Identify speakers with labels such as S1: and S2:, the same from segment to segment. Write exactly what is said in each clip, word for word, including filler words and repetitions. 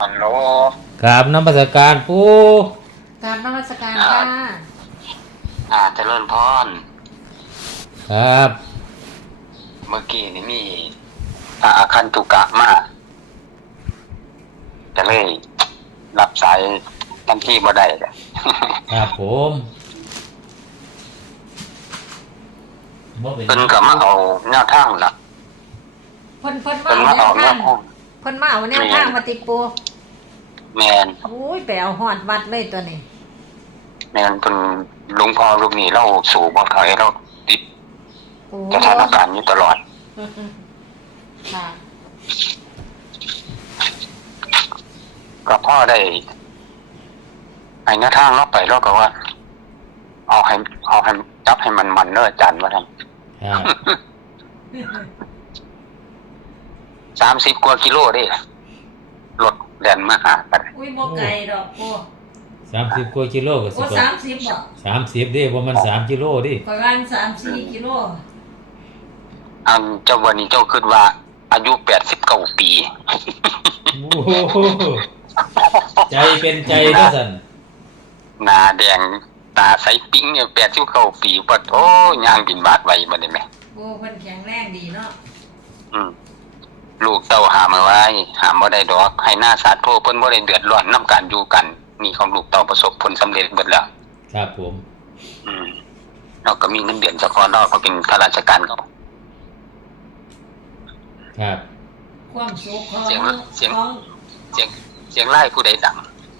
S1: ฮัลโหล
S2: กราบนมัสการปู่
S3: กราบนมัสการค่ะ
S1: อ่าเจริญพร
S2: ครับ
S1: เมื่อกี้นี่มีพระอาคันตุกะมาจะเลยรับสายทันทีบ่ได้เลย
S2: ครับผม
S1: เพิ่นก็มาเอาแนวทางล่ะ
S3: เพิ่นเพิ่นมาเอาแนวทางเพิ่นมาเอาแนวทางมาติปู
S1: แม่น
S3: อุ้ยไปเอาฮอดวัดเลยตัวนี้
S1: แม่นเพิ่นหลวงพ่อรูปนี้เราสู่บ่ถอยเราติดสถานการณ์อยู่ตลอด
S3: ค่ะ
S1: ก็พ่อได้ไอ้แนวทางเราไปเราก็ว่าเอาให้เอาให้จับให้มันมันเด้ออาจารย์ว่าซั่นสามสิบกว่ากิโลเด้รถแล่นมาหากัน
S3: อุ้ยบ่ไกลดอกปู
S2: สามสิบกว่ากิโลก็สิ
S3: โอ้สามสิบบ่
S2: สามสิบเด้บ่มันสามกิโลดิ
S3: ประมาณสามสี่กิโล
S1: อันเจ้าวันนี้เจ้าคิดว่าอายุแปดสิบเก้าปี
S2: โอ้โหใจเป็นใจเด้อซั่น
S1: หน้าแดงตาใสปิ๊งเนี่ยแปดสิบเก้าปีปัดโอ้ย่างบินบาดไว้บ่ได้แม่
S3: โอ้เพิ่นแข็งแรงดีเนาะ
S1: อืมลูกเต้าหามเอาไว้หามบ่ได้ดอกให้หน้าสาธุเพิ่นบ่ได้เดือดร้อนนำการอยู่กันนี่ของลูกเต้าประสบผลสำเร็จเบิดแล้ว
S2: ครับผม
S1: อืมเราก็มีเงินเดือนเฉพาะเราก็เป็นข้าราชการเขา
S2: ครับ
S3: ความสุขของ
S1: เสียงเสียงเสียงเสียงไล่ผู้ใดดัง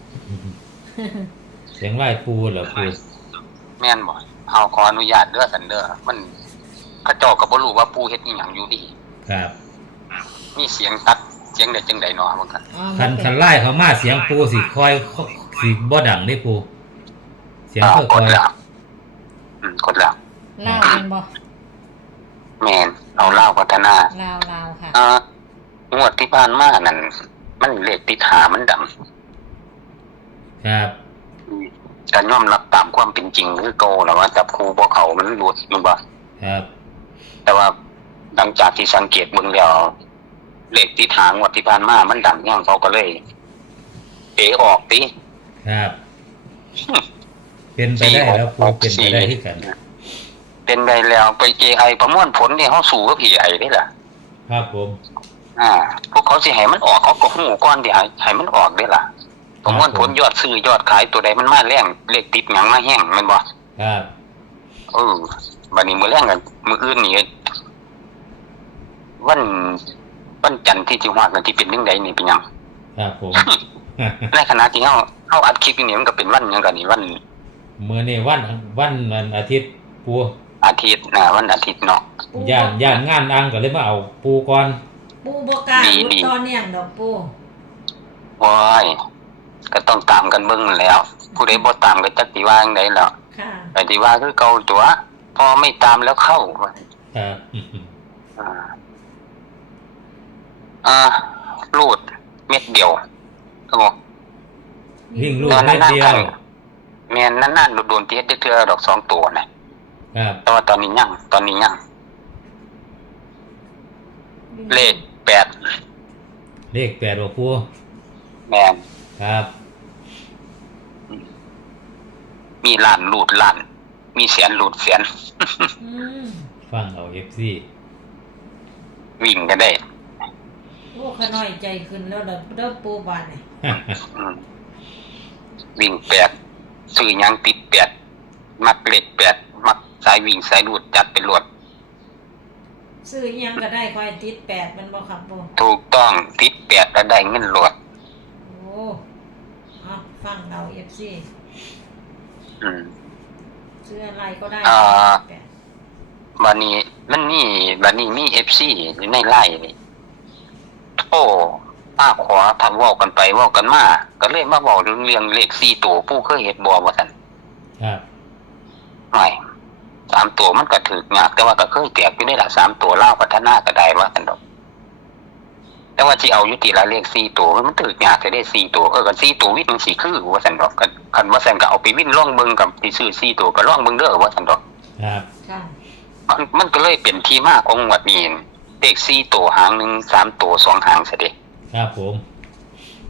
S2: เสียงไล่ปูเหรอปู
S1: แม่นบ่เฮาขออนุญาตเด้อสันเด้อมันเขาเจ้าก็บ่รู้ว่าปูเฮ็ดอีหยังอยู่ดี
S2: ครับ
S1: มีเสียงตัดเสียงได้จังได๋เนาะมันก็
S2: คันคันไล่เขามาเสียงปูสิคอยสิบ่ดังเด้ปูเสียงค่อย
S1: ๆอืมกดแล้ว
S3: ลาวเป็นบ่
S1: แม่นเอาลาวพัฒนา
S3: ลาวๆค่ะ
S1: อ่างวดที่ผ่านมานั่นมันเลขติดหามันดำ
S2: ครับ
S1: การยอมรับตามความเป็นจริงคือโกแล้วว่าจับครูบ่เข้ามันหลุดมันบ่
S2: ครับ
S1: แต่ว่าหลังจากที่สังเกตเบิ่งแล้วเลขที่ทางวัดที่ผ่านมามันดังย่างเขาก็เลยเอออกติ
S2: ครับเป็นไปได้แล้วปูเป็นไปได้ที่กัน
S1: เป็นไปแล้วไป เอ ไอ ประมวลผลนี่เฮาสู้กับ เอ ไอ ได้ล่ะ
S2: ครับผม
S1: อ่าพวกเขาสิให้มันออกเขาก็ฮู้ก่อนที่ให้ให้มันออกได้ล่ะประมวลผลยอดซื้อยอดขายตัวใดมันมาแรงเลขติดหยังมาแห้งแม่นบ่
S2: ครับ
S1: เออบัดนี้มื้อแรงกันมื้ออื่นนี่วันวันจันทร์ที่สิฮอดวันที่เป็นจังได๋นี่เป็นหยัง
S2: ครับผม
S1: ในขณะที่เฮาเฮาอัดคลิปนี่มันก็เป็นวันหยังกันนี่วัน
S2: มื้อนี้วันวันวันอาทิตย์ปู
S1: อาทิตย์น่ะวันอาทิตย์เนาะ
S2: ย่านย่านงานอังก็เลยมาเอาปูก่อน
S3: ปูบ่กล้าอยู่ตอนเนี้ยดอกปู
S1: โอ้ยก็ต้องตามกันเบิ่งแล้ว ผู้ใดบ่ตามก็จักสิว่าจังได๋แล้ว
S3: ค่ะ
S1: ก็สิว่าคือเก่าตัวพอไม่ตามแล้วเข้า
S2: ครับ
S1: อ่าอ่ารูดเม็ดเดียวครับผม
S2: วิ่งรูดเม็ดเดียว
S1: แม่นนานๆโดนๆเฮ็ดได้เทื่อดอกสองตัวน่ะ
S2: ครับ
S1: แต่ว่าตอนนี้ยังตอนนี้ยังเลขแปด
S2: เลขแปดบ่ปู
S1: แม่น
S2: ครับ
S1: มีล้านรูดล้านมีแสนรูดแสน
S3: อืม
S2: ฟังเอา เอฟ ซี
S1: วิ่งก็ได้
S3: โอ้ขน้อยใจขึ้นแล้วเด้อเด้อปูบานนี่
S1: วิ่งแปดซื้อหยังติดแปดมักเลขแปดมักสายวิ่งสายรูดจัดเป็นรวด
S3: ซื้อหยังก็ได้ค่อยติดแปดมันบ่ครับปู
S1: ถูกต้องติดแปดแล้วได้เงินรวด
S3: โอ้อ่ะฟังเอา เอฟ ซี
S1: อืม
S3: ซื้ออะไรก็ได้
S1: อ่าบัดนี้มันมีบัดนี้มี เอฟ ซี อยู่ในไลน์นี่โอ้ป้าขอทำเว้ากันไปเว้ากันมาก็เลยมาเว้าเรื่องเรื่องเลขสี่ตัวผู้เคยเฮ็ดบ่ว่าซั่น
S2: ครับ
S1: หน่อยสามตัวมันก็ถูกยากแต่ว่าก็เคยแตกอยู่ในหลักสามตัวลาวพัฒนาก็ได้ว่าซั่นดอกแต่ว่าสิเอาอยู่ที่ละเลขสี่ตัวมันถูกยากจะได้สี่ตัวเออก็สี่ตัววิ่งสิคือว่าซั่นดอกคันว่าซั่นก็เอาไปวิ่งลองเบิ่งกับที่ซื้อสี่ตัวก็ลองเบิ่งเด้อว่าซั่นดอก
S2: ครับ
S3: ค่ะ
S1: มันมันก็เลยเป็นที่มาของงวดนี้เลขสี่ตัวหางนึงสามตัวสองหางซะเด้
S2: ครับผม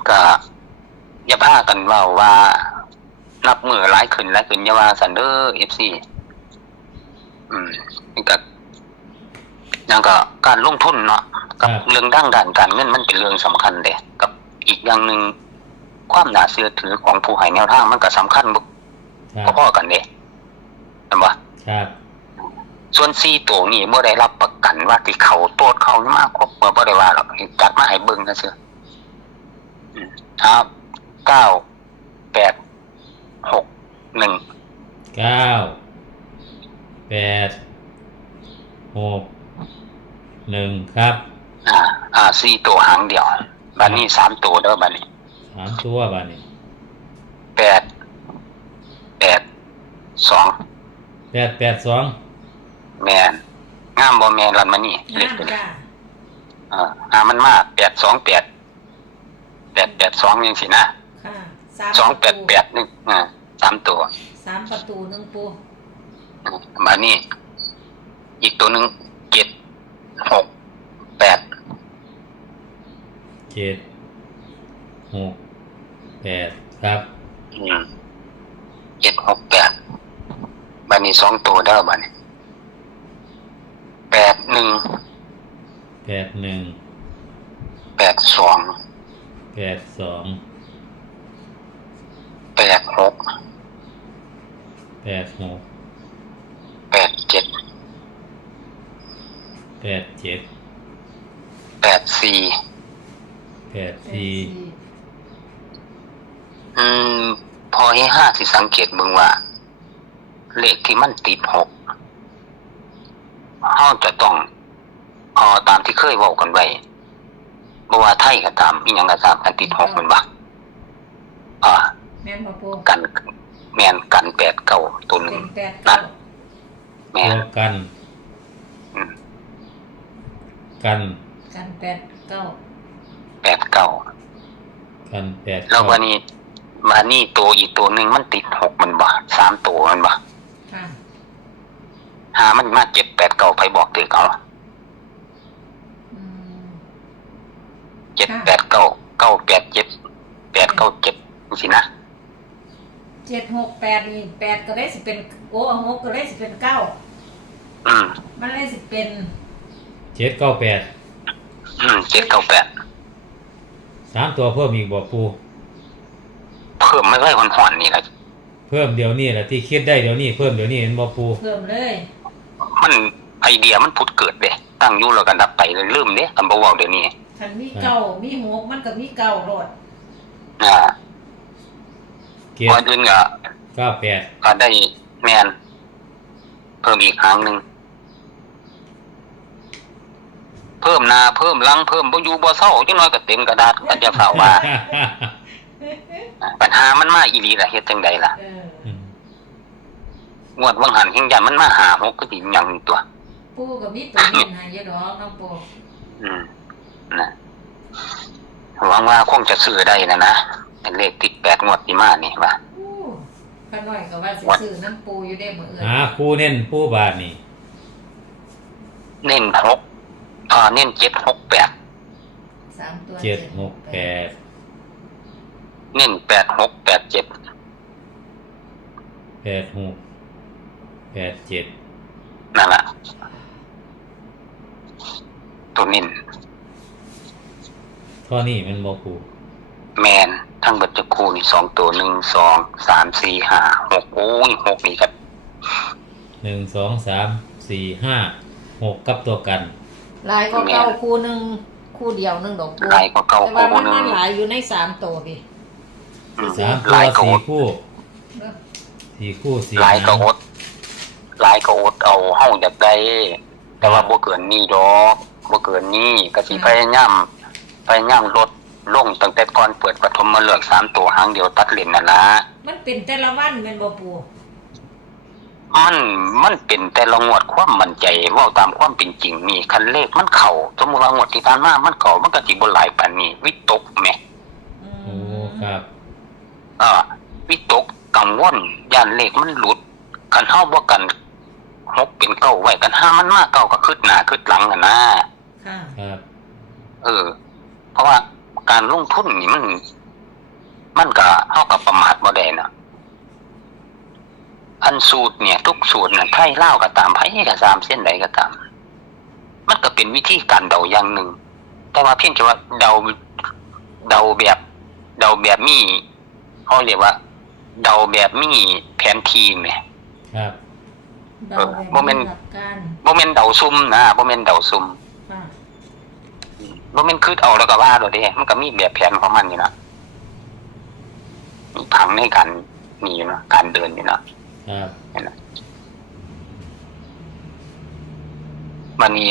S1: ก็อย่าพากันเว้าว่านับมือหลายขึ้นหลายขึ้นอย่าว่าซั่นเด้อ เอฟ ซี อืมนี่ก็ยังก็การลงทุนเนาะกับเรื่องด้านด้านการเงินมันเป็นเรื่องสำคัญเด้กับอีกอย่างหนึ่งความน่าเชื่อถือของผู้ให้แนวทางมันก็สำคัญบ่พอๆกันเด้เห็นบ่
S2: ครับ
S1: ส่วนสี่ตัวนี้บ่ได้รับประกันว่าสิเข้าโตดเข้ามาครบบ่บ่ได้ว่าหรอกจัดมาให้เบิ่งซื่อๆอืมครับเก้า แปด หก หนึ่ง
S2: เก้าแปดหกหนึ่งครับ
S1: อ่า อ่าสี่ตัวหางเดียวบัดนี้สามตัวเด้อบัดนี้
S2: สามตัวบ้านี้
S1: แปด แปด สอง
S2: แปดแปดสอง
S1: แม่นงามบ่แม่นลั่นมานี่เล็ก
S3: งาม
S1: ตัวนี้
S3: จ้า
S1: อ่าอ่ามันมาแปด สอง แปด แปด แปด สองจังซี่นะ
S3: ค่ะสาม
S1: สอง
S3: ประ
S1: แปด
S3: ตู
S1: แปดนี่อ่าสามตัว
S3: สามประตูหนึ่งปู
S1: อืมบัดนี้ อีกตัวหนึงเจ็ด หก แปด
S2: เจ็ดหกแปดครับ
S1: อืมเจ็ด หก แปดบัดนี้สองตัวเด้อบัดนี้แปด หนึ่ง
S2: แปดหนึ่ง
S1: แปด สอง
S2: แปดสอง
S1: แปด หก
S2: แปดหก
S1: แปด เจ็ด
S2: แปดเจ็ด
S1: แปด สี่
S2: แปดสี่
S1: อืม พอให้ห้าสิสังเกตเบิ่งว่า เลขที่มันติดหกเฮาจะต้องเอาตามที่เคยเว้ากันไว้บ่ว่าไทยก็ตามอีหยังก็ตามกันติดหกแม่นบ่อ่า
S3: แม่นบ่ปู
S1: กันแม่นกันแปด เก้าตัวหนึ
S3: เป็
S1: ง
S3: นแปดเก้า
S1: แม่
S2: ตั
S1: น
S2: วกัน
S1: อืม
S2: กัน
S3: กันแปดเก้า
S1: แปด เก้า
S2: กันแปด
S1: แล้ววันนี้มานี่ตัวอีกตัวหนึงมันติดหกแมันบ่สามตัวแมันบ่
S3: ค่ะ
S1: หามันมาเจ็ด แปด เก้าไปบอกเด็กเอา
S3: อืม
S1: เจ็ด แปด เก้า เก้า แปด เจ็ด แปด เก้า เจ็ดจังซี่นะ
S3: เจ็ดหกแปดนี่แปดก็ได้สิเป็นโอ้หกก็ได้สิเป็นเก้า
S1: อืม
S3: มันเลยสิเป็น
S2: เจ็ดเก้าแปด
S1: อืมเจ็ด เก้า แปด
S2: สามตัวเพิ่มอีกบ่ปู
S1: เพิ่มไม่ไว้หอนๆนี่แหละ
S2: เพิ่มเดี๋ยวนี้แหละที่คิดได้เดี๋ยวนี้เพิ่มเดี๋ยวนี้เห็นบ่ปู
S3: เพิ่มเลย
S1: มันไอเดียมันผุดเกิดเด้ตั้งอยู่แล้วก็ดับไปเลยลืมเด้กันบ่เว้าเดี๋ยวนี้
S3: คันมีเก้ามีหกมันก็มีเก้าโลด
S1: อ่า
S2: เจ็ด
S1: ก่อนอื่นก็
S2: เก้าแปด
S1: ก็ได้แม่นเพิ่มอีกครั้งหนึงเพิ่มหน้าเพิ่มหลังเพิ่มบ่อยู่บ่เซาจังน้อยก็เต็มกระดาษก็จะเฝ้าว่า ปัญหามันมาอีหลีล่ะเฮ็ดจังไดล่ะ
S3: เออ
S2: อืม
S1: งวดวังหันเฮงยันมันมาหาหกก็สิหยังตัว
S3: ปูก็มีตัวนี้ให้เยอะดอกน้องปู
S1: อืมนะหวังว่าคงจะซื้อได้นะนะเป็นเลขติดแปดงวดที่มานี่ว่า
S3: อู้ข้าน้อยก็ว่าสิซื้อน้ำปูอยู่ได้มื้ออื่น
S2: หาปูเน้นปูบาทนี่
S1: เน้นหกอ่าเน้นเจ็ดหกแปด
S3: สามตัว
S2: เจ็ดหกแปด
S1: เน้นแปดหกแปดเจ็ด
S2: แปดหกแปดเจ็ด
S1: นั่นแหละตัวเน้น
S2: เท่านี้มันบ่ปู
S1: แมนทั้งเบิดจะคู่นี่สองตัวหนึ่งสองสามสี่ห้าหกโอ้ยหกนี่ครับ
S2: หนึ่งสองสามสี่ห้าหกกับตัวกัน
S3: หลายก็เก้าคู่หนึงคู่เดียวหนึงดอกปู
S1: หลายกว่าเก่า
S3: แต่ว่า
S1: คู่
S3: มัน
S1: หนึ
S3: มั
S1: ง
S3: นหลายอยู่ในสามตัวพี่
S1: อืม
S2: สาม
S1: ห
S2: ตัว
S1: ลายก็
S2: สี่
S1: อด
S2: คู่สี่คู่สี่
S1: หลายก็
S2: หาง
S1: อดหลายก็อดเอาเฮาอยากได้แต่ว่าบ่เกินนี้ดอกบ่เกินนี้ก็สิพยายามพยายามลดลงตั้งแต่ก่อนเปิดปฐมมาเลือกสามตัวหางเดียวตัดเล่นนั่นล่ะ
S3: มันเป็นแต่ละวันแม่นบ่ปู
S1: มันมันเป็นแต่ละงวดความมั่นใจเว้าตามความเป็นจริงนี่คันเลขมันเข้าสมมุติว่างวดที่ผ่านมามันเข้ามันก็สิบ่หลายปานนี้วิตกแหม
S3: อืม
S2: โอ้ครับ
S1: เอ่อวิตกกังวลย่านเลขมันหลุดคันเฮาบ่กันหกเป็นเก้าไว้กันห้ามันมาเก้าก็คิดหน้าคิดหลังน่ะนะ
S3: ค่ะ
S2: ครับ
S1: เออ เพราะว่าการการลงทุนนี่มัน มันก็เฮากับประมาทบ่ได้นะอันสูตรเนี่ยทุกสูตรเนี่ยไทยลาวก็ตามไผก็ตามเส้นใดก็ตามมันก็เป็นวิธีการเดาอย่างหนึ่งแต่ว่าเพียงแค่ว่าเดาเดาแบบเดาแบบมีเขาเรียกว่า เดาแบบมีแผนทีมเนี่ย
S2: ครับ
S3: เดาแบบ
S1: บ่แม่น
S3: หลักการ
S1: บ่แม่นเดาซุ่มนะบ่แม่นเดาซุ่ม
S3: ค่ะ
S1: บ่แม่นคิดเอาแล้วก็ว่าโดดเด้มันก็มีแบบแผนของมันอยู่นะมีผังในการนี่อยู่นะการเดินอยู่นะครับ เห็นไหมมันมี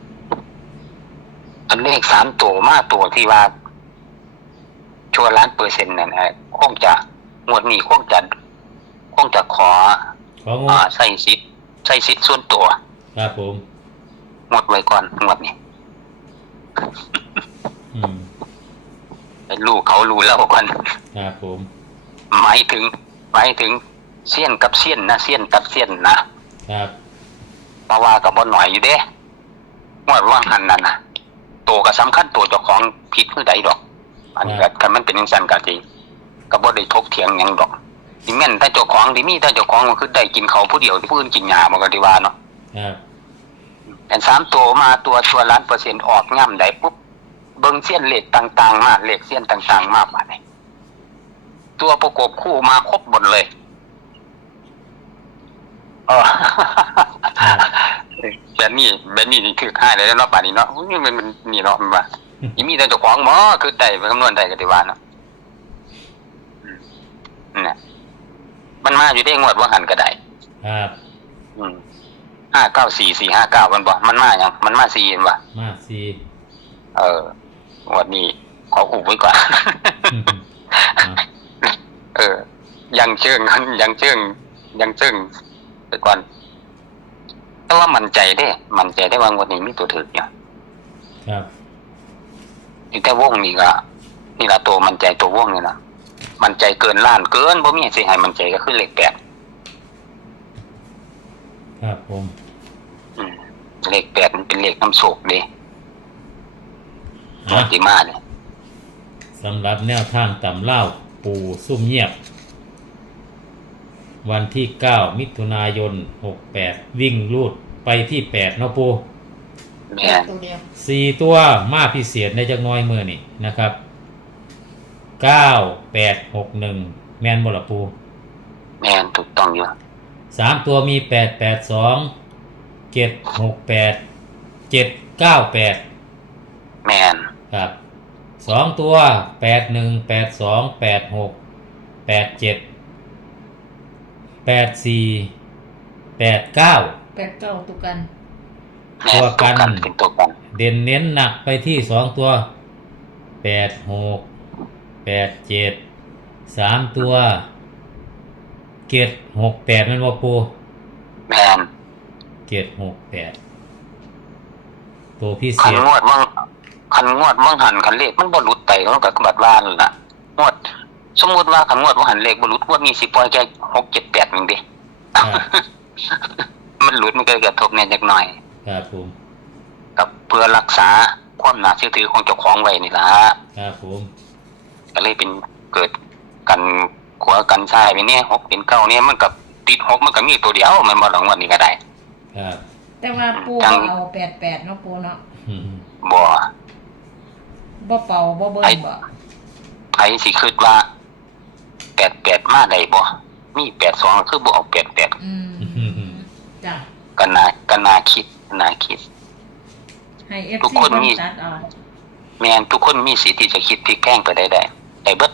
S1: อันเลขสามตัวมาตัวที่ว่าชัวร์ล้านเปอร์เซ็นต์นั่นฮะคงจะงวดนี้คงจะคงจะขอ
S2: ของง
S1: อ่า
S2: ด
S1: ใส่สิทธิ์ใส่สิทธิ์ส่วนตัว
S2: ครับผม
S1: งดไว้ก่อนงวดนี้
S2: อืม
S1: ให้ลูกเขารู้แล้วก่อน
S2: ครับผม
S1: หมายถึงหมายถึงเสี้ยนกับเสี้ยนนะเสี้ยนกับเสี้ยนนะครับ เพราะว่ากับบ่หน่อยอยู่เด้งวดว่างหันนั่นน่ะตัวก็สำคัญตัวเจ้าของผิดคือใดดอก อันนี้ก็คันมันเป็นจังซั่นก็จริงก็บ่ได้ทกเถียงหยังดอกที่แม่นถ้าเจ้าของที่มีถ้าเจ้าของมันคือได้กินเขาวผู้เดียวที่ผู้อื่นกินหญ้ามันก็ดีว่าเนาะ
S2: ครับ
S1: แต่สามตัวมาตัวตัวล้านเปอร์เซ็นต์ออกย่ำได้ปุ๊บเบิ่งเสี้ยนเลขต่างๆมาเลขเสี้ยนต่างๆมาบัดนี้ตัวประกบคู่มาครบหมดเลยเออ แบบนี้แบบนี้นี่คือค่ายเลยเนาะป่านนี้เนาะอุ้ยมันมันนี่เนาะมันว่าอีมีแต่เจ้าของหมอคือได้ไปคำนวณได้ก็ได้ว่าเนาะอืมเนี่ยมันมาอยู่ได้งวดว่าหันก็ได้
S2: ครับ
S1: อืมห้าเก้าสี่สี่ห้าเก้ามันบ่มันมาอย่างมันมาสี่เห็นบ่
S2: มาซี
S1: เออวันนี้ขออุบไว้ก่อน
S2: อ่า
S1: เออ ยังเชิงยังเชิงยังเชิงไปก่อนแต่ว่ามั่นใจได้ มั่นใจได้ว่างวันนี้มีตัวถึกอยู่
S2: ครับ
S1: นี่แต่วงนี่ก็นี่ละตัวมั่นใจตัววงนี่นะมั่นใจเกินล้านเกินบ่มีสิให้มั่นใจก็คือเลขแปด
S2: ครับผม
S1: อืมเลขแปดมันเป็นเลขน้ำโศกเด้
S2: อ่ะ
S1: สิมาเนี่ย
S2: สำหรับแนวทางตำเล่าปูซุ่มเงียบ วันที่เก้ามิถุนายนหกแปดวิ่งลูดไปที่แปดเนาะปู
S1: แม่น
S3: ตัวเดียว
S2: สี่ตัวมาพิเศษในจักหน้อยมือนี่นะครับเก้าแปดหกหนึ่งแมนบ่ละปู
S1: แม่นถูกต้องอยู่
S2: สามตัวมีแปดแปดสองเจ็ดหกแปดเจ็ดเก้าแปด
S1: แม่น
S2: ครับสองตัวแปดหนึ่งแปดสองแปดหกแปดเจ็ดแปดสี่แปดเก้า
S3: แปดเก้าตัวกัน
S1: แม่น
S2: ตัวกัน
S1: เป็นตัวกัน
S2: เด่นเน้นหนักไปที่สองตัวแปดหกแปดเจ็ดสามตัวเจ็ดหกแปดมันว่าปู
S1: แม่น
S2: เจ็ดหกแปดตัวพิเศ
S1: คัน
S2: ษ
S1: งวดว่างคันงวดว่างหันคันเลขมันบ่หลุดไปมันก็บัดว่านั่นล่ะงวด สมมุติว่าคันงวดว่างหันเลขบ่หลุดงวดมีสิปล่อยแค่หก เจ็ด แปดนึงเด้
S2: ครับ
S1: มันหลุดมันก็กระทบแน่จักหน่อย
S2: ครับผม
S1: กับเพื่อรักษาความน่าเชื่อถือของเจ้าของไว้นี่ล่ะ
S2: ครับผม
S1: ก็เลยเป็นเกิดกันขวากันซ้ายไปเนี่ยหกเป็นเก้าเนี่ยมันก็ติดหกมันก็มีตัวเดียวมันบ่หลงวันนี้ก็ได้
S2: ครับ
S3: แต่ว่าปู
S1: จั
S3: ก็
S1: ง
S3: เอาแปดแปดเนาะปูเนาะ
S2: อืม
S1: บ่
S3: บ่เป่าบ่เบิ้ลบ่
S1: ไผสิคิดว่าแปดแปดมาได้บ่มีแปดสองคือบ่เอาแปดแปด
S3: อืมจ้ะ
S1: ก็น่าก็น่าคิดน่าคิด
S3: ให้ เอฟ
S1: ทุก
S3: ซี
S1: คนมี
S3: ตัดเอา
S1: แม่นทุกคนมีสิทธิ์ที่จะคิดพลิกแพลงไปได้ได้ได้เบิด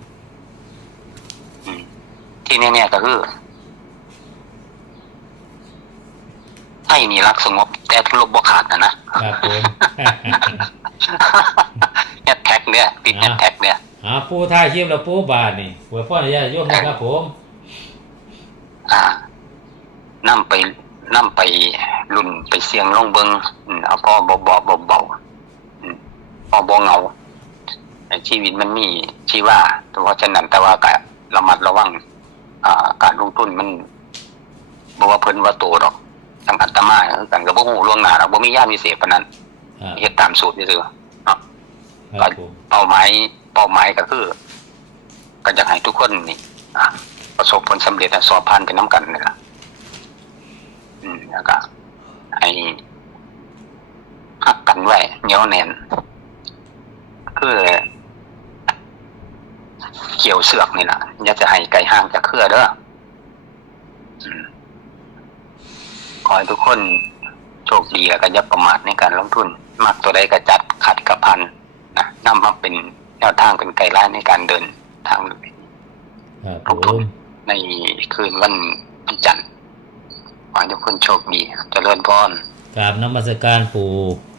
S1: อืมที่แน่ๆก็คือไอ้นี่รักสงบแต่ลบบ่ขาดนะนะครับ
S2: ผม
S1: แฮชแท็กเนี่ยติดแฮชแท็กเนี่ย
S2: หาปูท่าเชียมแล้วปูบาทนี่หวยพ่ออนุญาตโยมนะครับผม
S1: อ่านำไปนำไปรุ่นไปเสียงลงเบิงอืมเอาพอบ่บ่บ่เบาอืมพอบ่เหงาแต่ชีวิตมันมีชีว่าเพราะฉะนั้นแต่ว่าก็ระมัดระวังอ่าการลงทุนมันบ่ว่าเพิ่นว่าโตดอกทางอัตมาคือกันก็บ่ฮู้ล่วงหน้าแล้วบ่มีญาณวิเศษปานนั้น
S2: ครับ
S1: เฮ็ดตามสูตรซื่อๆเนาะ
S2: คครับผม
S1: เป้าหมายเป้าหมายก็คือก็อยากให้ทุกคนนี่อ่ะประสบผลสำเร็จและสอบผ่านไปน้ำกันนี่ล่ะอืมแล้วก็ให้ฮักกันไว้เหนียวแน่นคือเกี่ยวเสือกนี่ล่ะอย่าจะให้ไกลห่างจากเครือเด้ออืมขอให้ทุกคนโชคดีแล้วก็อย่าประมาทในการลงทุนมักตัวใดก็จัดขัดกับพันนะนำมาเป็นแนวทางเป็นไกด์ไลน์ในการเดินทาง
S2: ครับผม
S1: ในคืนวันวันจันทร์ขอให้ทุกคนโชคดีเจริญพร
S2: กราบนมัสการปู่